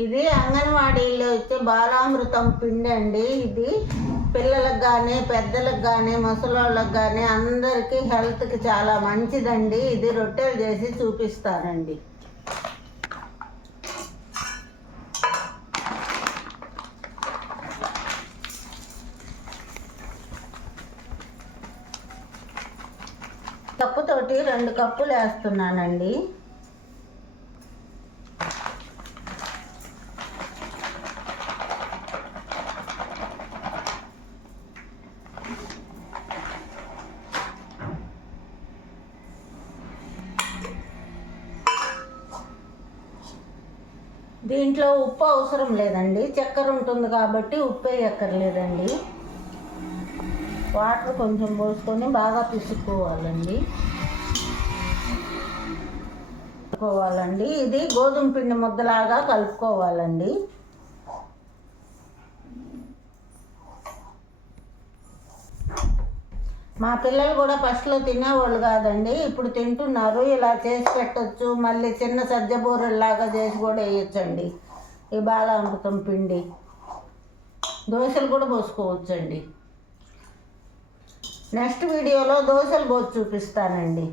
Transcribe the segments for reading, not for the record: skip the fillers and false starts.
ఇది అంగన్వాడీలో ఇచ్చే బాలామృతం పిండి అండి. ఇది పిల్లలకు కానీ పెద్దలకు కానీ ముసలోళ్ళకి కానీ అందరికీ హెల్త్కి చాలా మంచిదండి. ఇది రొట్టెలు చేసి చూపిస్తానండి. కప్పుతోటి 2 కప్పులు వేస్తున్నానండి. దీంట్లో ఉప్పు అవసరం లేదండి, చక్కెర ఉంటుంది కాబట్టి ఉప్పు వేయక్కర్లేదండి. వాటర్ కొంచెం పోసుకొని బాగా పిసుక్కోవాలండి. ఇది గోధుమ పిండి ముద్దలాగా కలుపుకోవాలండి. మా పిల్లలు కూడా ఫస్ట్లో తినేవాళ్ళు కాదండి, ఇప్పుడు తింటున్నారు. ఇలా చేసి పెట్టచ్చు. మళ్ళీ చిన్న సజ్జ బూరెల్లాగా చేసి కూడా వేయచ్చండి. ఈ బాలామృతం పిండి దోశలు కూడా పోసుకోవచ్చండి. నెక్స్ట్ వీడియోలో దోశలు పోసి చూపిస్తానండి.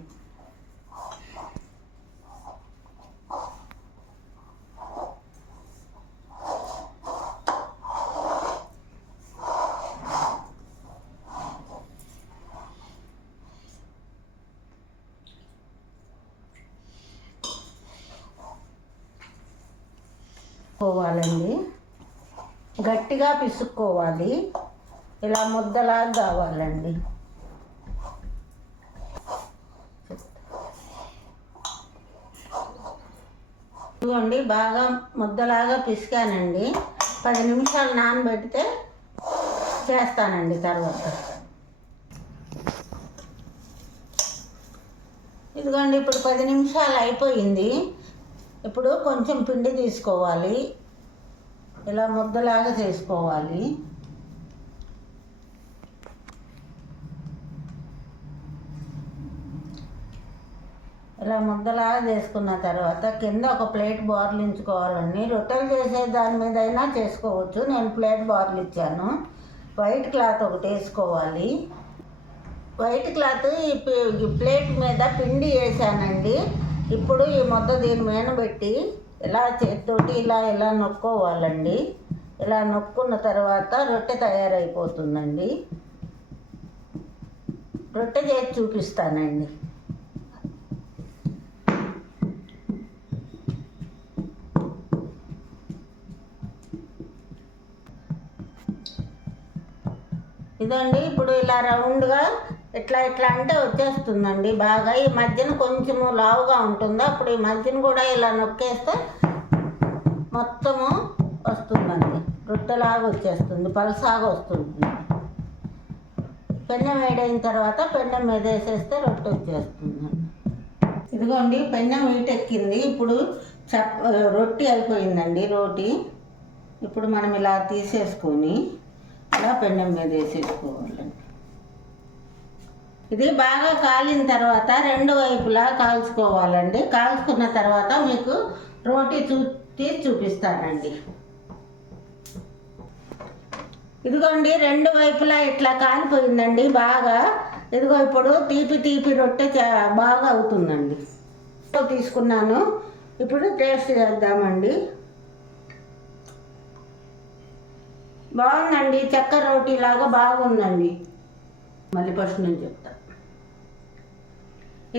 పోవాలండి, గట్టిగా పిసుక్కోవాలి. ఇలా ముద్దలాగా కావాలండి. ఇదిగోండి, బాగా ముద్దలాగా పిసికానండి. 10 నిమిషాలు నానబెడితే చేస్తానండి. తర్వాత ఇదిగోండి, ఇప్పుడు 10 నిమిషాలు అయిపోయింది. ఇప్పుడు కొంచెం పిండి తీసుకోవాలి, ఇలా ముద్దలాగా చేసుకోవాలి. ఇలా ముద్దలాగా చేసుకున్న తర్వాత కింద ఒక ప్లేట్ బోర్లించుకోవాలండి. రొట్టెలు చేసే దాని మీద అయినా చేసుకోవచ్చు. నేను ప్లేట్ బోర్లు ఇచ్చాను. వైట్ క్లాత్ ఒకటి వేసుకోవాలి. వైట్ క్లాత్ ఈ ప్లేట్ మీద పిండి వేసానండి. ఇప్పుడు ఈ ముద్ద దీని మీద పెట్టి ఇలా చేతితోటి ఇలా నొక్కోవాలండి. ఇలా నొక్కున్న తర్వాత రొట్టె తయారైపోతుందండి. రొట్టె చేసి చూపిస్తానండి. ఇదండి, ఇప్పుడు ఇలా రౌండ్గా ఇట్లా అంటే వచ్చేస్తుందండి. బాగా ఈ మధ్యన కొంచెము లావుగా ఉంటుంది. అప్పుడు ఈ మధ్యన కూడా ఇలా నొక్కేస్తే మొత్తము వస్తుందండి. రొట్టెలాగా వచ్చేస్తుంది, పలసాగా వస్తుంది. పెన్నెం వేడైన తర్వాత పెన్నెం మీద వేసేస్తే రొట్టె వచ్చేస్తుందండి. ఇదిగోండి, పెన్నెం వీటెక్కింది. ఇప్పుడు రొట్టె అయిపోయిందండి. రోటి ఇప్పుడు మనం ఇలా తీసేసుకొని ఇలా పెన్నెం మీద వేసేసుకోవాలండి. ఇది బాగా కాలిన తర్వాత 2 వైపులా కాల్చుకోవాలండి. కాల్చుకున్న తర్వాత మీకు రోటీ తీసి చూపిస్తానండి. ఇదిగోండి, 2 వైపులా ఇట్లా కాలిపోయిందండి బాగా. ఇదిగో ఇప్పుడు తీపి రొట్టె బాగా అవుతుందండి. తీసుకున్నాను. ఇప్పుడు టేస్ట్ చేద్దామండి. బాగుందండి, చక్కెర రోటీ లాగా బాగుందండి. మళ్ళీ ఫస్ట్ నేను చెప్తాను.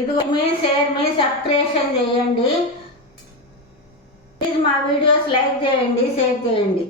ఇదిగో షేర్ సబ్స్క్రిప్షన్ చేయండి. ప్లీజ్ మా వీడియోస్ లైక్ చేయండి, షేర్ చేయండి.